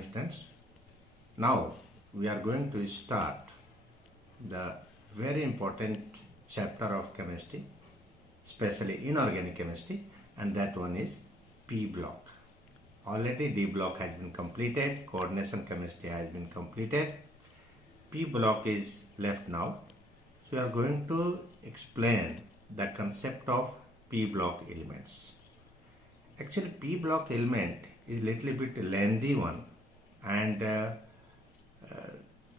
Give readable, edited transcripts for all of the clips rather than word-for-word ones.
morning students. Now we are going to start the very important chapter of chemistry, especially inorganic chemistry, and that one is P block. Already D block has been completed, coordination chemistry has been completed, P block is left now. So we are going to explain the concept of P block elements. Actually, P block element is little bit lengthy one, and there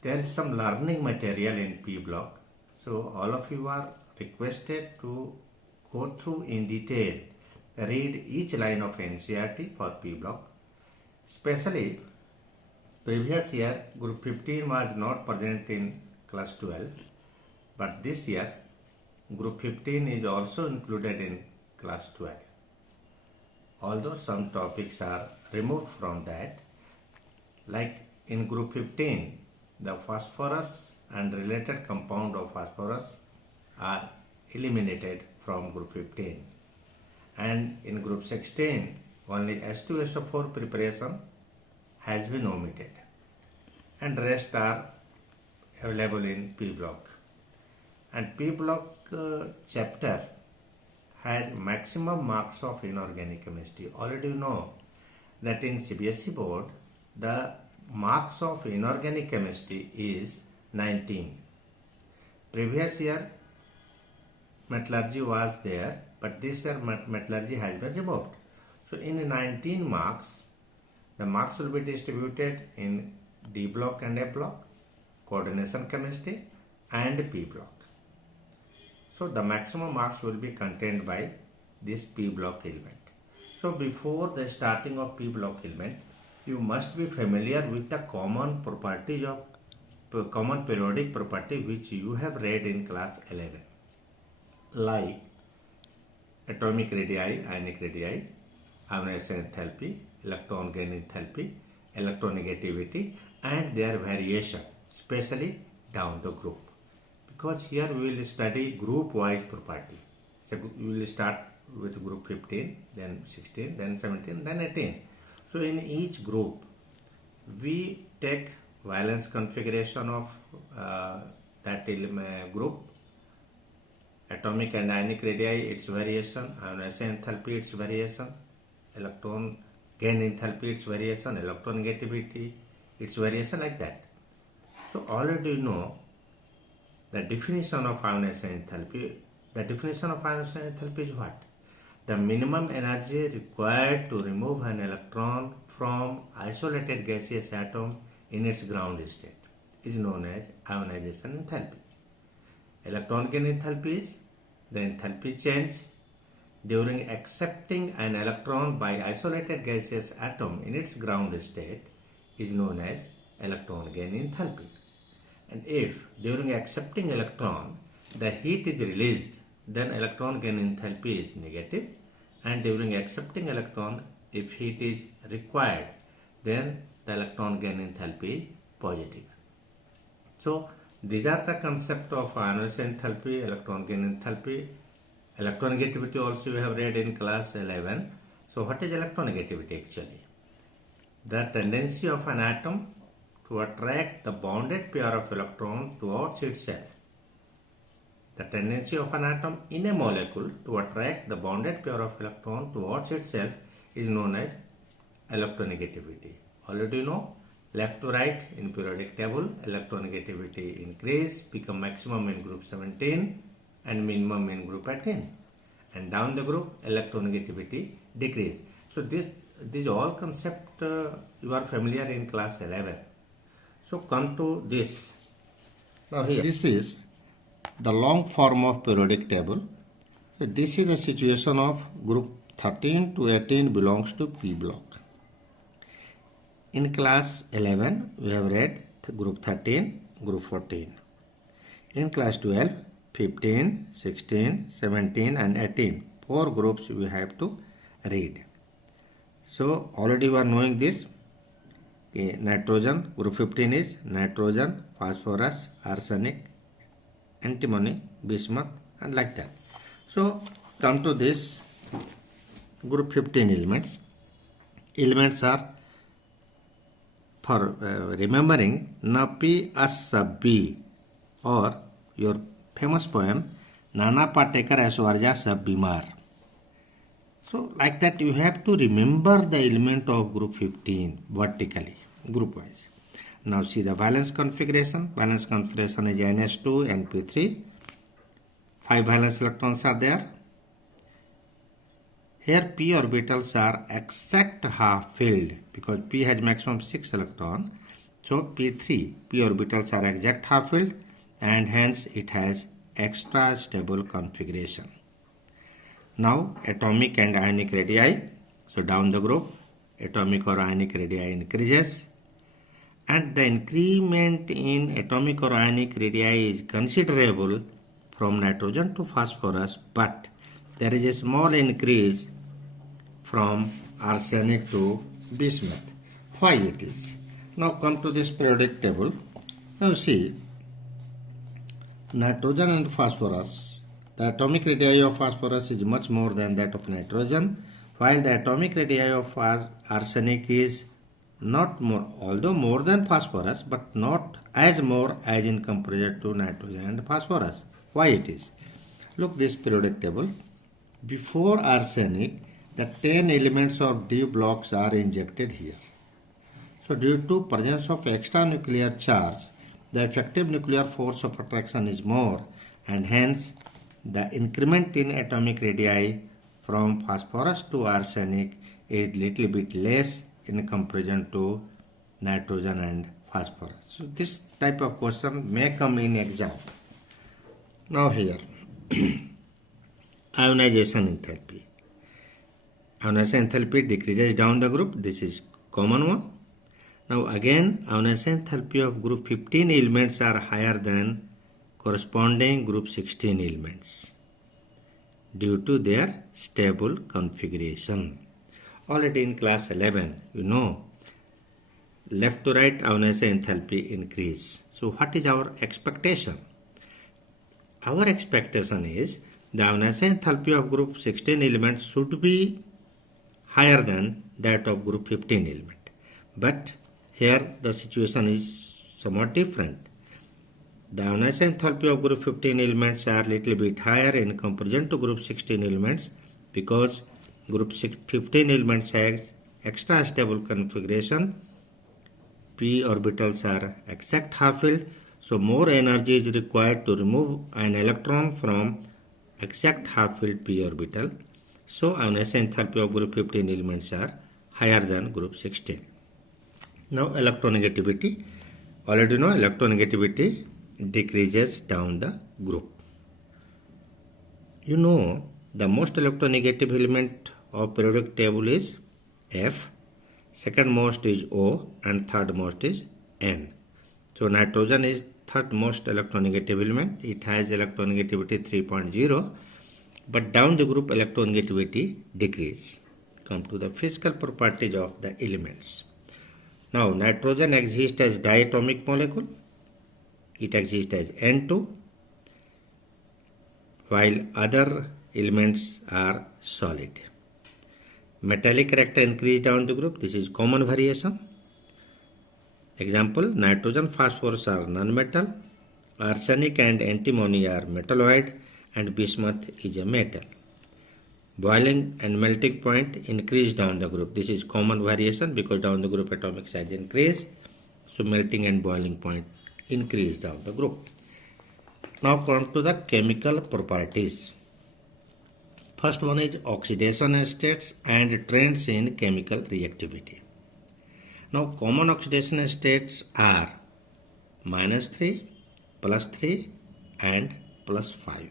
is some learning material in P block. So all of you are requested to go through in detail, read each line of NCERT for P block. Especially previous year group 15 was not present in class 12, but this year group 15 is also included in class 12. Although some topics are removed from that, like in group 15, the phosphorus and related compound of phosphorus are eliminated from group 15. And in group 16, only H2SO4 preparation has been omitted, and rest are available in P block. And P block chapter has maximum marks of inorganic chemistry. Already you know that in CBSE board the marks of inorganic chemistry is 19. Previous year metallurgy was there, but this year metallurgy has been removed. So in 19 marks, the marks will be distributed in D block and A block, coordination chemistry and P block. So the maximum marks will be contained by this P block element. So before the starting of P block element, you must be familiar with the common properties of common periodic property which you have read in class 11, like atomic radii, ionic radii, ionization enthalpy, electron gain enthalpy, electronegativity, and their variation, especially down the group. Because here we will study group wise property. So we will start with group 15, then 16, then 17, then 18. So in each group we take valence configuration of that group, atomic and ionic radii its variation, ionization enthalpy its variation, electron gain enthalpy its variation, electronegativity its variation, like that. So already you know the definition of ionization enthalpy. The definition of ionization enthalpy is what? The minimum energy required to remove an electron from isolated gaseous atom in its ground state is known as ionization enthalpy. Electron gain enthalpy is the enthalpy change during accepting an electron by isolated gaseous atom in its ground state is known as electron gain enthalpy. And if during accepting electron the heat is released, then electron gain enthalpy is negative, and during accepting electron if heat is required, then the electron gain enthalpy is positive. So these are the concept of ionization enthalpy, electron gain enthalpy, electronegativity also we have read in class 11. So what is electronegativity actually? The tendency of an atom to attract the bonded pair of electrons towards itself. The tendency of an atom in a molecule to attract the bonded pair of electrons towards itself is known as electronegativity. Already you know, left to right in periodic table, electronegativity increase, become maximum in group 17 and minimum in group 18. And down the group, electronegativity decrease. So this all concept you are familiar in class 11. So come to this. Now here, this is the long form of periodic table. So this is the situation of group 13 to 18 belongs to P block. In class 11, we have read group 13, group 14. In class 12, 15, 16, 17 and 18. 4 groups we have to read. So already you are knowing this. Nitrogen, group 15 is nitrogen, phosphorus, arsenic, antimony, bismuth, and like that. So come to this group 15 elements. Elements are for remembering Napi As-Sabbi, or your famous poem Nana Patekar Aishwarya Sab Bimar. So like that you have to remember the element of group 15 vertically, group wise. Now see the valence configuration. Valence configuration is NS2, NP3. 5 valence electrons are there. Here p orbitals are exact half filled because p has maximum 6 electrons. So p3, p orbitals are exact half filled and hence it has extra stable configuration. Now atomic and ionic radii. So down the group, atomic or ionic radii increases. And the increment in atomic or ionic radii is considerable from nitrogen to phosphorus, but there is a small increase from arsenic to bismuth. Why it is? Now come to this periodic table. Now see, nitrogen and phosphorus, the atomic radii of phosphorus is much more than that of nitrogen, while the atomic radii of arsenic is not more, although more than phosphorus, but not as more as in comparison to nitrogen and phosphorus. Why it is? Look this periodic table. Before arsenic, the 10 elements of D blocks are injected here. So due to presence of extra nuclear charge, the effective nuclear force of attraction is more, and hence the increment in atomic radii from phosphorus to arsenic is little bit less in comparison to nitrogen and phosphorus. So this type of question may come in exam. Now here, ionization enthalpy. Ionization enthalpy decreases down the group. This is common one. Now again, ionization enthalpy of group 15 elements are higher than corresponding group 16 elements due to their stable configuration. Already in class 11, you know, left to right ionization enthalpy increase. So what is our expectation? Our expectation is the ionization enthalpy of group 16 elements should be higher than that of group 15 element. But here the situation is somewhat different. The ionization enthalpy of group 15 elements are little bit higher in comparison to group 16 elements because group 15 elements has extra stable configuration. P orbitals are exact half filled, so more energy is required to remove an electron from exact half filled p orbital. So ionization enthalpy of group 15 elements are higher than group 16. Now electronegativity. Already know electronegativity decreases down the group. You know the most electronegative element of periodic table is F, second most is O, and third most is N. So nitrogen is third most electronegative element. It has electronegativity 3.0, but down the group electronegativity decrease. Come to the physical properties of the elements. Now nitrogen exists as diatomic molecule. It exists as N2, while other elements are solid. Metallic character increase down the group. This is common variation. Example, nitrogen, phosphorus are non-metal, arsenic and antimony are metalloid, and bismuth is a metal. Boiling and melting point increase down the group. This is common variation because down the group atomic size increase. So melting and boiling point increase down the group. Now come to the chemical properties. First one is oxidation states and trends in chemical reactivity. Now common oxidation states are -3, +3 and +5.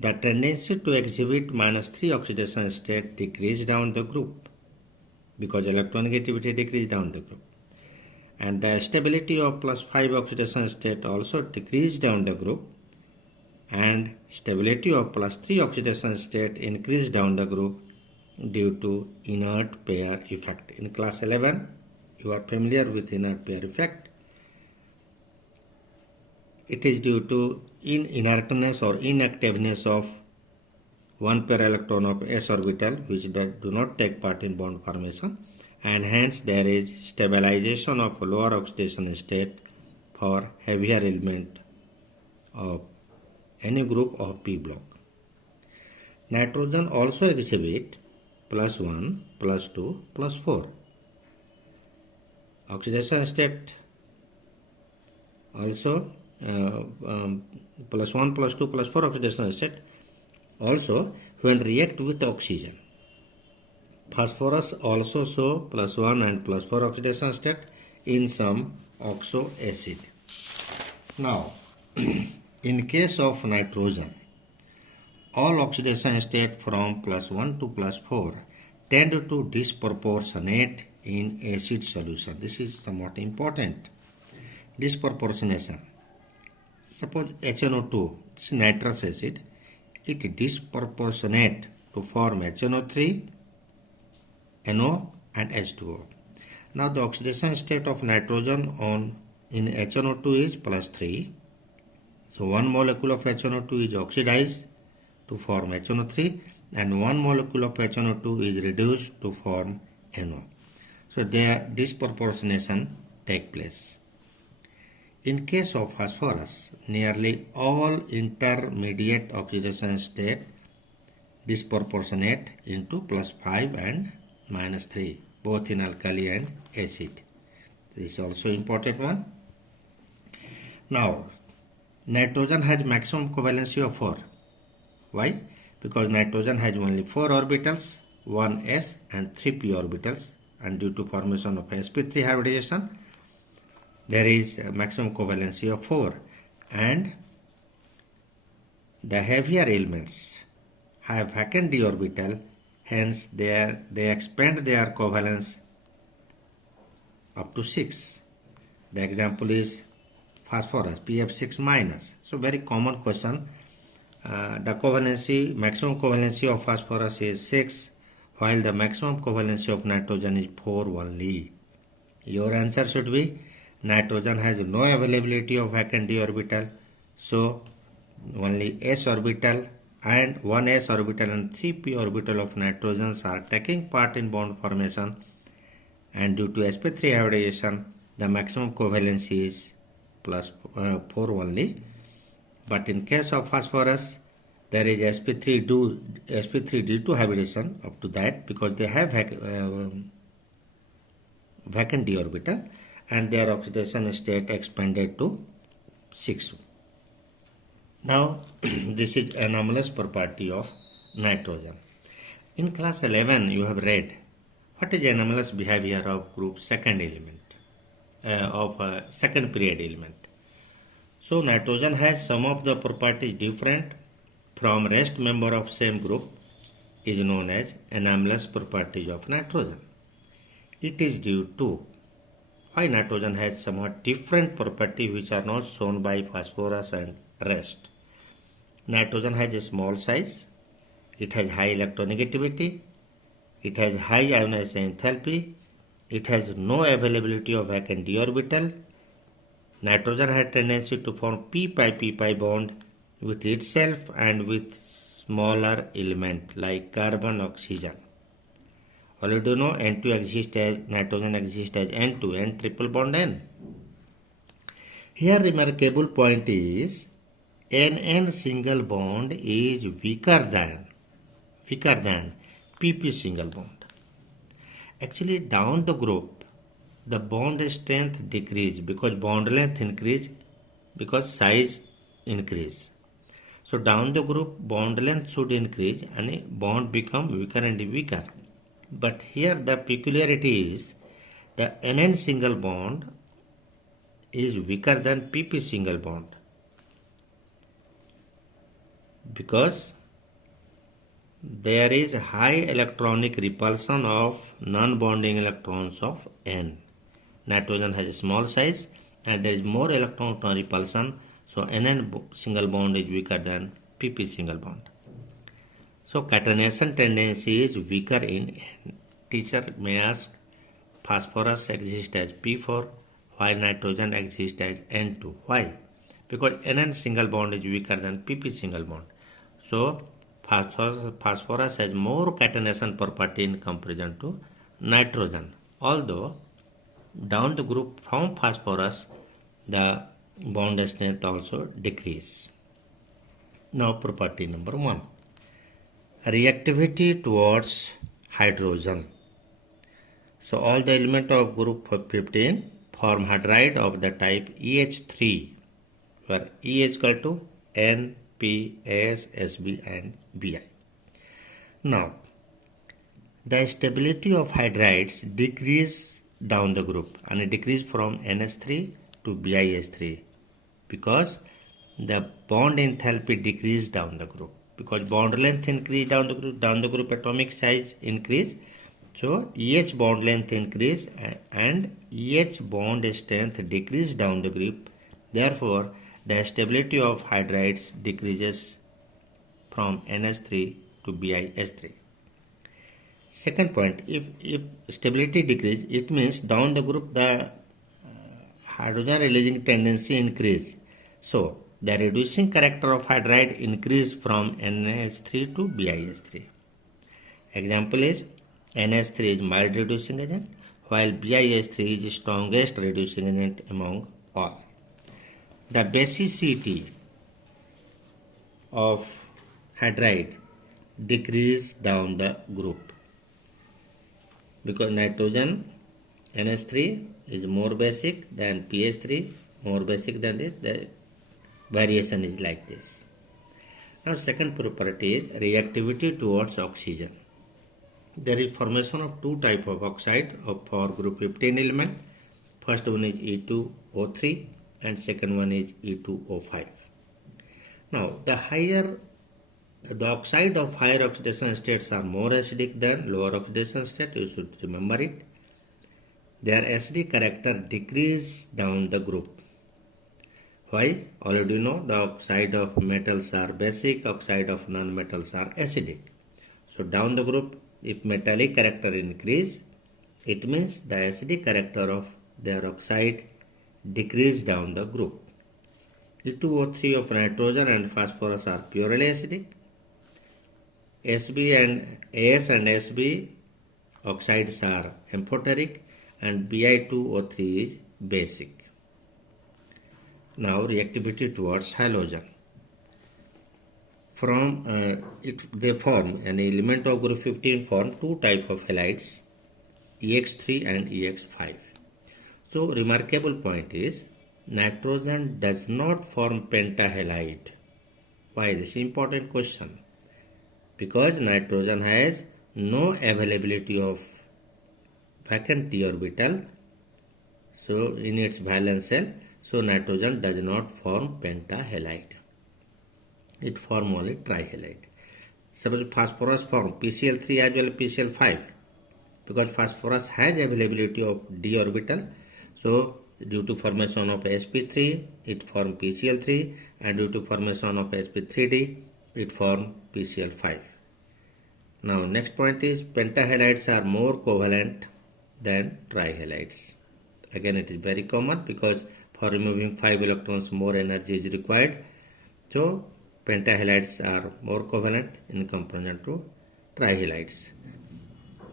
The tendency to exhibit -3 oxidation state decrease down the group because electronegativity decrease down the group. And the stability of +5 oxidation state also decrease down the group, and stability of +3 oxidation state increase down the group due to inert pair effect. In class 11, you are familiar with inert pair effect. It is due to inertness or inactiveness of one pair electron of s orbital which do not take part in bond formation, and hence there is stabilization of lower oxidation state for heavier element of any group of p block. Nitrogen also exhibit +1, +2, +4. Oxidation state also +1, +2, +4 oxidation state also when react with oxygen. Phosphorus also show +1 and +4 oxidation state in some oxo acid. Now, in case of nitrogen, all oxidation state from +1 to +4 tend to disproportionate in acid solution. This is somewhat important. Disproportionation. Suppose HNO2, this is nitrous acid, it disproportionate to form HNO3, NO and H2O. Now the oxidation state of nitrogen in HNO2 is +3. So one molecule of HNO2 is oxidized to form HNO3 and one molecule of HNO2 is reduced to form NO. So their disproportionation take place. In case of phosphorus, nearly all intermediate oxidation state disproportionate into +5 and -3, both in alkali and acid. This is also important one. Now, nitrogen has maximum covalency of 4. Why? Because nitrogen has only 4 orbitals, 1 s and 3 p orbitals, and due to formation of sp3 hybridization, there is a maximum covalency of 4, and the heavier elements have vacant d orbital, hence they expand their covalence up to 6. The example is phosphorus, pF6 minus. So very common question. The covalency, maximum covalency of phosphorus is 6, while the maximum covalency of nitrogen is 4 only. Your answer should be nitrogen has no availability of vacant d orbital, so only s orbital and 1 s orbital and 3 p orbital of nitrogens are taking part in bond formation, and due to sp3 hybridization the maximum covalency is +4 only. But in case of phosphorus, there is sp3d2 hybridization up to that, because they have vacant d orbital and their oxidation state expanded to 6. Now this is anomalous property of nitrogen. In class 11 you have read what is anomalous behavior of group second element of second period element. So nitrogen has some of the properties different from rest member of same group is known as anomalous properties of nitrogen. It is due to why nitrogen has somewhat different properties which are not shown by phosphorus and rest. Nitrogen has a small size, it has high electronegativity, it has high ionization enthalpy, it has no availability of vacant d orbital. Nitrogen has tendency to form p-pi bond with itself and with smaller element like carbon, oxygen. Already know N2 exists as nitrogen exists as N2, N triple bond N. Here remarkable point is NN single bond is weaker than PP single bond. Actually down the group the bond strength decrease because bond length increase because size increase. So down the group bond length should increase and bond become weaker and weaker. But here the peculiarity is the NN single bond is weaker than PP single bond, because there is high electronic repulsion of non-bonding electrons of N. Nitrogen has a small size and there is more electron repulsion, so NN single bond is weaker than PP single bond. So catenation tendency is weaker in N. Teacher may ask, phosphorus exists as P4 while nitrogen exists as N2. Why? Because NN single bond is weaker than PP single bond. So phosphorus has more catenation property in comparison to nitrogen. although down the group from phosphorus the bond strength also decrease. Now property number 1. Reactivity towards hydrogen. So all the elements of group 15 form hydride of the type EH3 where E is equal to N, P, S, Sb and Bi. Now the stability of hydrides decrease down the group and it decrease from NH3 to BiH3 because the bond enthalpy decrease down the group, because bond length increase down the group atomic size increase, so EH bond length increase and EH bond strength decrease down the group, therefore the stability of hydrides decreases from NH3 to BiH3. Second point, if stability decrease, it means down the group the hydrogen releasing tendency increase. So the reducing character of hydride increase from NH3 to BiH3. Example is NH3 is mild reducing agent while BiH3 is strongest reducing agent among all. The basicity of hydride decrease down the group because nitrogen NH3 is more basic than PH3, more basic than this, the variation is like this. Now second property is reactivity towards oxygen. There is formation of two type of oxide for group 15 element. First one is E2O3 and second one is E2O5. Now the oxide of higher oxidation states are more acidic than lower oxidation state, you should remember it. Their acidic character decrease down the group. Why? Already know the oxide of metals are basic, oxide of non-metals are acidic. So down the group, if metallic character increase, it means the acidic character of their oxide decrease down the group. E2O3 of nitrogen and phosphorus are purely acidic. Sb and As and Sb oxides are amphoteric and Bi2O3 is basic. Now reactivity towards halogen. From they form an element of group 15 form two type of halides, EX3 and EX5. So remarkable point is nitrogen does not form pentahalide. Why? This is important question. Because nitrogen has no availability of vacant d orbital, so in its valence shell, so nitrogen does not form pentahalide. It form only trihalide. Suppose phosphorus form PCl3 as well as PCl5, because phosphorus has availability of d orbital, so due to formation of sp3 it form PCl3 and due to formation of sp3d it form PCl5. Now next point is pentahalides are more covalent than trihalides. Again it is very common because for removing 5 electrons more energy is required. So pentahalides are more covalent in comparison to trihalides.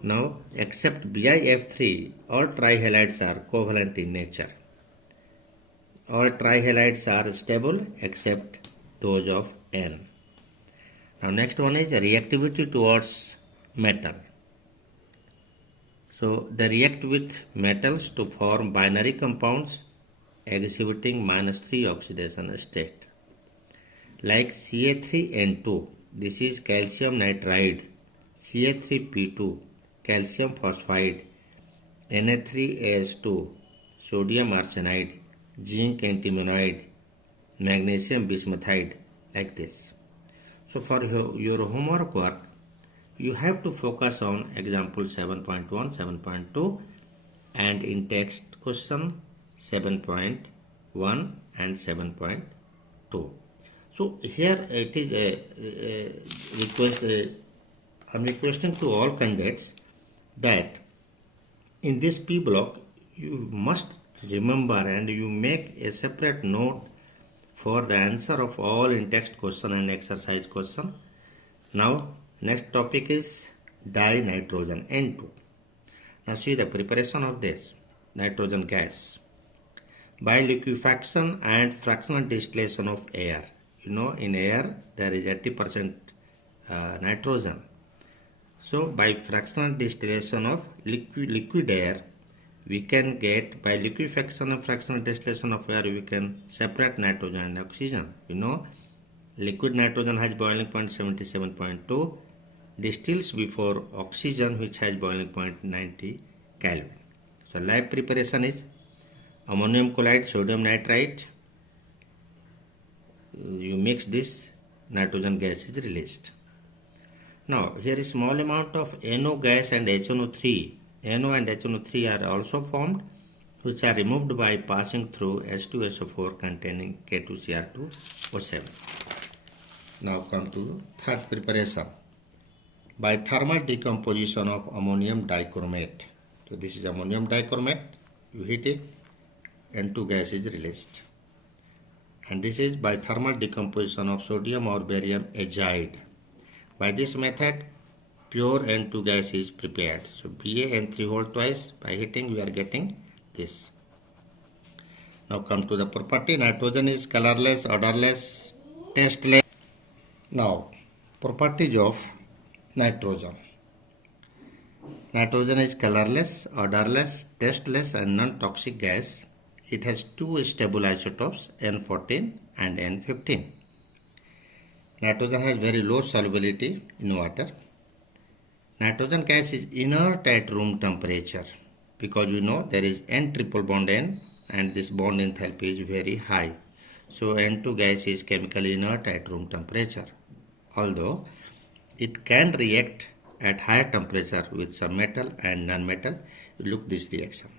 Now except BiF3 all trihalides are covalent in nature. All trihalides are stable except those of N. Now next one is reactivity towards metal. So they react with metals to form binary compounds exhibiting -3 oxidation state. Like Ca3N2, this is calcium nitride, Ca3P2, calcium phosphide, Na3AS2, sodium arsenide, zinc antimonide, magnesium bismuthide, like this. So for your homework work, you have to focus on example 7.1, 7.2 and in text question 7.1 and 7.2. So here it is a request, I'm requesting to all candidates that in this P block you must remember and you make a separate note for the answer of all in text question and exercise question. Now next topic is dinitrogen N2. Now see the preparation of this nitrogen gas by liquefaction and fractional distillation of air. You know, in air there is 80% nitrogen. So by fractional distillation of liquid air, we can get, by liquefaction and fractional distillation of air, we can separate nitrogen and oxygen. You know, liquid nitrogen has boiling point 77.2, distills before oxygen which has boiling point 90 Kelvin. So lab preparation is ammonium chloride, sodium nitrite. You mix this, nitrogen gas is released. Now here is small amount of NO gas and HNO3. NO and HNO3 are also formed, which are removed by passing through H2SO4 containing K2Cr2O7. Now come to third preparation. By thermal decomposition of ammonium dichromate. So this is ammonium dichromate. You heat it, N2 gas is released. And this is by thermal decomposition of sodium or barium azide. By this method, pure N2 gas is prepared. So BaN3 whole twice, by heating we are getting this. Now come to the property. Nitrogen is colorless, odorless, tasteless. Now properties of nitrogen. Nitrogen is colorless, odorless, tasteless and non-toxic gas. It has two stable isotopes, N14 and N15. Nitrogen has very low solubility in water. Nitrogen gas is inert at room temperature because we know there is N triple bond N and this bond enthalpy is very high. So N2 gas is chemically inert at room temperature. Although it can react at higher temperature with some metal and non-metal. Look this reaction.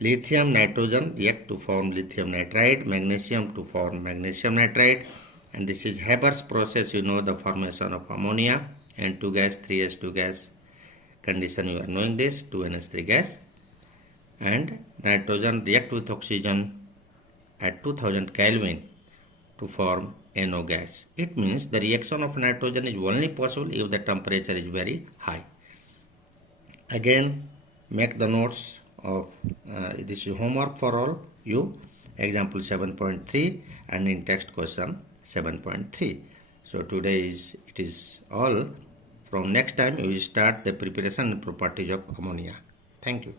Lithium nitrogen react to form lithium nitride, magnesium to form magnesium nitride, and this is Haber's process. You know the formation of ammonia, N2 gas, 3H2 gas condition, you are knowing this, 2NH3 gas, and nitrogen react with oxygen at 2000 Kelvin to form NO gas. It means the reaction of nitrogen is only possible if the temperature is very high. Again, make the notes of this is homework for all you, example 7.3 and in text question 7.3. So today it is all. From next time we will start the preparation and properties of ammonia. Thank you.